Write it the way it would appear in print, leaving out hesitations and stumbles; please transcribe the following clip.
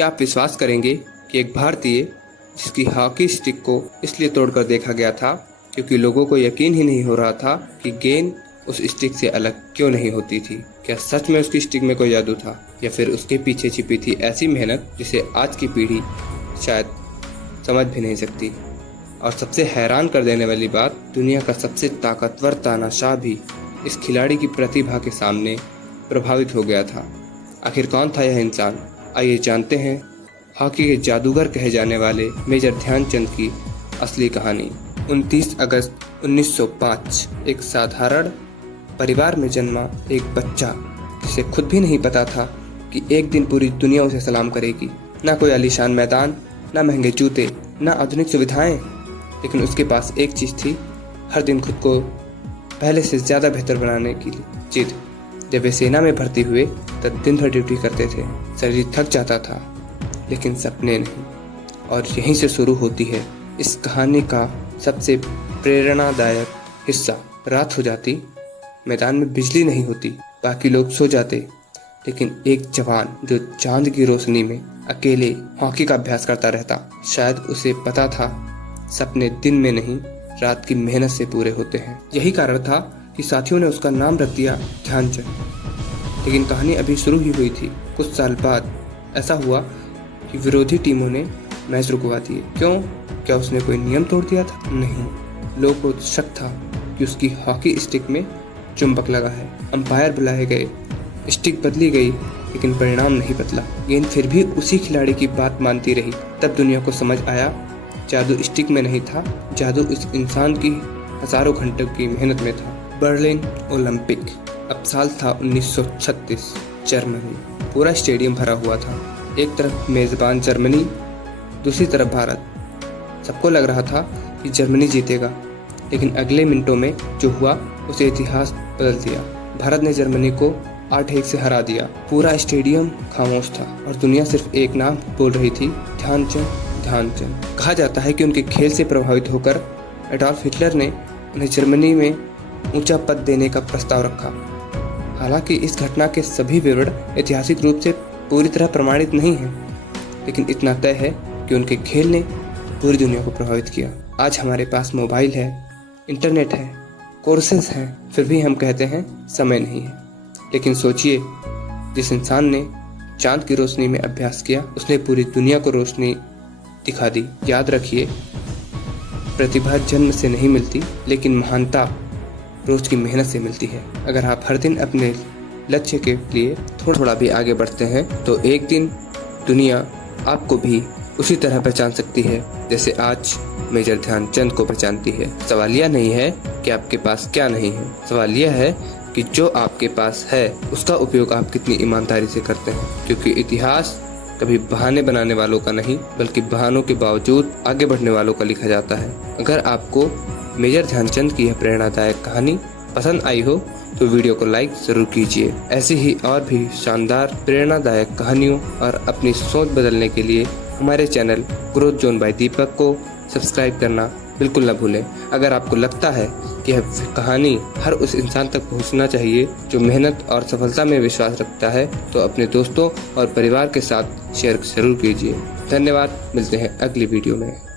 क्या आप विश्वास करेंगे कि एक भारतीय जिसकी हॉकी स्टिक को इसलिए तोड़कर देखा गया था क्योंकि लोगों को यकीन ही नहीं हो रहा था कि गेंद उस स्टिक से अलग क्यों नहीं होती थी। क्या सच में उसकी स्टिक में कोई जादू था या फिर उसके पीछे छिपी थी ऐसी मेहनत जिसे आज की पीढ़ी शायद समझ भी नहीं सकती। और सबसे हैरान कर देने वाली बात, दुनिया का सबसे ताकतवर तानाशाह भी इस खिलाड़ी की प्रतिभा के सामने प्रभावित हो गया था। आखिर कौन था यह इंसान? आइए जानते हैं हॉकी के जादूगर कहे जाने वाले मेजर ध्यानचंद की असली कहानी। 29 अगस्त 1905 एक साधारण परिवार में जन्मा एक बच्चा जिसे खुद भी नहीं पता था कि एक दिन पूरी दुनिया उसे सलाम करेगी। ना कोई आलीशान मैदान, ना महंगे जूते, ना आधुनिक सुविधाएं, लेकिन उसके पास एक चीज़ थी, हर दिन खुद को पहले से ज़्यादा बेहतर बनाने की जिद। जब वे सेना में भर्ती हुए तब दिन भर ड्यूटी करते थे। शरीर थक जाता था लेकिन सपने नहीं। और यहीं से शुरू होती है इस कहानी का सबसे प्रेरणादायक हिस्सा। रात हो जाती, मैदान में बिजली नहीं होती, बाकी लोग सो जाते, लेकिन एक जवान जो चांद की रोशनी में अकेले हॉकी का अभ्यास करता रहता। शायद उसे पता था सपने दिन में नहीं, रात की मेहनत से पूरे होते हैं। यही कारण था कि साथियों ने उसका नाम रख दिया ध्यानचंद। लेकिन कहानी अभी शुरू ही हुई थी। कुछ साल बाद ऐसा हुआ कि विरोधी टीमों ने मैच रुकवा दिए। क्यों? क्या उसने कोई नियम तोड़ दिया था? नहीं, लोगों को शक था कि उसकी हॉकी स्टिक में चुंबक लगा है। अंपायर बुलाए गए, स्टिक बदली गई, लेकिन परिणाम नहीं बदला। गेंद फिर भी उसी खिलाड़ी की बात मानती रही। तब दुनिया को समझ आया, जादू स्टिक में नहीं था, जादू उस इंसान की हजारों घंटों की मेहनत में था। Berlin Olympic. अब साल था 1936। जर्मनी। पूरा स्टेडियम भरा हुआ था। एक तरफ मेजबान जर्मनी, दूसरी तरफ भारत। सबको लग रहा था कि जर्मनी जीतेगा, लेकिन अगले मिनटों में जो हुआ उसे इतिहास बदल दिया। भारत ने जर्मनी को 8-1 से हरा दिया। पूरा स्टेडियम खामोश था और दुनिया सिर्फ एक नाम बोल रही थी, ध्यानचंद। ध्यानचंद। कहा जाता है कि उनके खेल से प्रभावित होकर एडॉल्फ हिटलर ने उन्हें जर्मनी में ऊंचा पद देने का प्रस्ताव रखा। हालांकि इस घटना के सभी विवरण ऐतिहासिक रूप से पूरी तरह प्रमाणित नहीं हैं, लेकिन इतना तय है कि उनके खेल ने पूरी दुनिया को प्रभावित किया। आज हमारे पास मोबाइल है, इंटरनेट है, कोर्सेज हैं, फिर भी हम कहते हैं समय नहीं है। लेकिन सोचिए, जिस इंसान ने चांद की रोशनी में अभ्यास किया, उसने पूरी दुनिया को रोशनी दिखा दी। याद रखिए, प्रतिभा जन्म से नहीं मिलती, लेकिन महानता रोज की मेहनत से मिलती है। अगर आप हर दिन अपने लक्ष्य के लिए थोड़ा भी आगे बढ़ते हैं तो एक दिन दुनिया आपको भी उसी तरह पहचान सकती है जैसे आज मेजर ध्यानचंद को पहचानती है। सवाल यह नहीं है कि आपके पास क्या नहीं है, सवाल यह है कि जो आपके पास है उसका उपयोग आप कितनी ईमानदारी से करते हैं। क्योंकि इतिहास कभी बहाने बनाने वालों का नहीं, बल्कि बहानों के बावजूद आगे बढ़ने वालों का लिखा जाता है। अगर आपको मेजर ध्यानचंद की यह प्रेरणादायक कहानी पसंद आई हो तो वीडियो को लाइक जरूर कीजिए। ऐसी ही और भी शानदार प्रेरणादायक कहानियों और अपनी सोच बदलने के लिए हमारे चैनल ग्रोथ जोन बाय दीपक को सब्सक्राइब करना बिल्कुल न भूलें। अगर आपको लगता है कि यह कहानी हर उस इंसान तक पहुंचना चाहिए जो मेहनत और सफलता में विश्वास रखता है, तो अपने दोस्तों और परिवार के साथ शेयर जरूर कीजिए। धन्यवाद। मिलते हैं अगली वीडियो में।